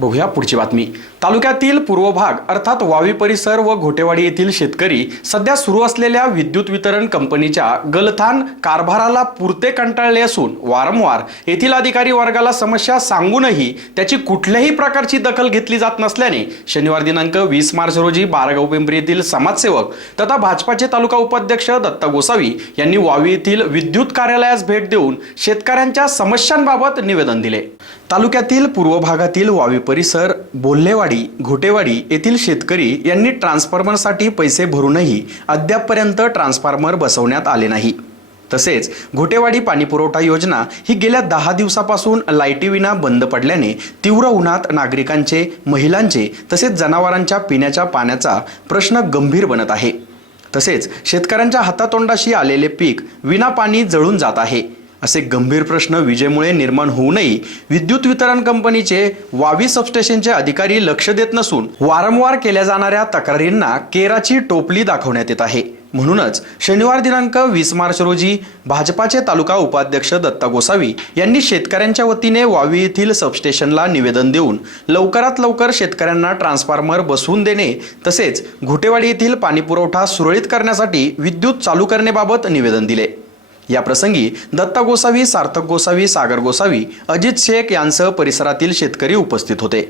बघूया पुढची बातमी. तालुक्यातील पूर्व भाग अर्थात वावी परिसर व घोटेवाडी येथील शेतकरी सध्या सुरू असलेल्या विद्युत वितरण कंपनीच्या गलथान कारभाराला पुरते कंटाळले असून वारंवार येथील अधिकारी वर्गाला समस्या सांगूनही त्याची कुठल्याही प्रकारची दखल घेतली जात नसल्याने शनिवार दिनांक वीस मार्च रोजी बारगाव पिंपरी येथील समाजसेवक तथा भाजपाचे तालुका उपाध्यक्ष दत्ता गोसावी यांनी वावी येथील विद्युत कार्यालयास भेट देऊन शेतकऱ्यांच्या समस्यांबाबत निवेदन दिले. तालुक्यातील पूर्व भागातील वावी परिसर बोल्हेवाडी घोटेवाडी येथील शेतकरी यांनी ट्रान्सफॉर्मरसाठी पैसे भरूनही अद्यापपर्यंत ट्रान्सफॉर्मर बसवण्यात आले नाही. तसेच घोटेवाडी पाणीपुरवठा योजना ही गेल्या दहा दिवसापासून लाईटीविना बंद पडल्याने तीव्र उन्हात नागरिकांचे महिलांचे तसेच जनावरांच्या पिण्याच्या पाण्याचा प्रश्न गंभीर बनत आहे. तसेच शेतकऱ्यांच्या हातातोंडाशी आलेले पीक विना पाणी जळून जात आहे. असे गंभीर प्रश्न विजेमुळे निर्माण होऊनही विद्युत वितरण कंपनीचे वावी सबस्टेशनचे अधिकारी लक्ष देत नसून वारंवार केल्या जाणाऱ्या तक्रारींना केराची टोपली दाखवण्यात येत आहे. म्हणूनच शनिवार दिनांक वीस मार्च रोजी भाजपाचे तालुका उपाध्यक्ष दत्ता गोसावी यांनी शेतकऱ्यांच्या वतीने वावी येथील सबस्टेशनला निवेदन देऊन लवकरात लवकर शेतकऱ्यांना ट्रान्सफॉर्मर बसवून देणे तसेच घोटेवाडी येथील पाणीपुरवठा सुरळीत करण्यासाठी विद्युत चालू करण्याबाबत निवेदन दिले. या प्रसंगी दत्ता गोसावी सार्थक गोसावी सागर गोसावी अजित शेख यांसह परिसरातील शेतकरी उपस्थित होते.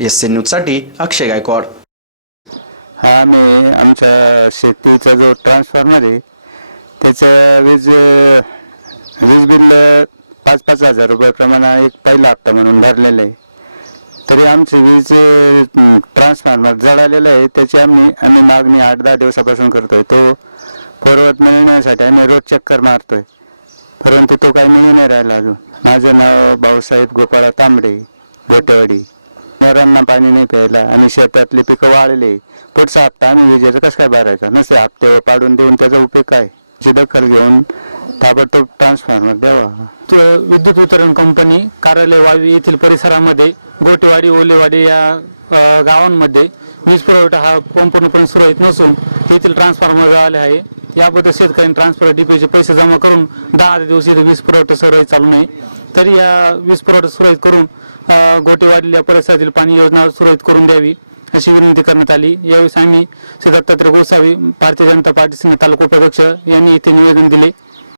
एस एन न्यूजसाठी अक्षय गायकवाड. हा मी आमच्या शेतीचा जो ट्रान्सफॉर्मर आहे त्याचं वीज वीज बिल पाच पाच हजार रुपयाप्रमाणे एक पहिला हप्ता म्हणून भरलेला आहे. तरी आमची वीज ट्रान्सफॉर्मर जळालेलं आहे त्याची आम्ही आम्ही मागणी आठ दहा दिवसापासून करतोय. तो पर्वत मिळण्यासाठी आम्ही रोज चक्कर मारतोय. परंतु तो काही मिळू नाही राहिला अजून. माझं नाव भाऊसाहेब गोपाळा तांबडे गोटेवाडी. नरांना पाणी नाही प्यायला आणि शेतातले पिकं वाळले. पुढचा हप्ता आम्ही विजेचा कसं काय भरायचा? नसे हप्त्यावर पाडून देऊन त्याचा उपयोग काय? ची दखल घेऊन ताबडतोब ट्रान्सफॉर्मर द्यावा. विद्युत वितरण कंपनी कार्यालय वावी येथील परिसरामध्ये गोटेवाडी ओलेवाडी या गावांमध्ये वीज पुरवठा हा संपूर्णपणे सुरळीत नसून येथील ट्रान्सफॉर्मर झाले आहे. याबद्दल शेतकऱ्यांनी ट्रान्सफर डीपीचे पैसे जमा करून दहा दिवस इथं वीज पुरवठा सुरळीत चालू नाही. तरी या वीज पुरवठा सुरळीत करून गोटे वाढलेल्या या परिसरातील पाणी योजना सुरळीत करून द्यावी अशी विनंती करण्यात आली. यावेळेस आम्ही श्री दत्तात्रय गोसावी भारतीय जनता पार्टीचे तालुका उपाध्यक्ष यांनी इथे निवेदन दिले.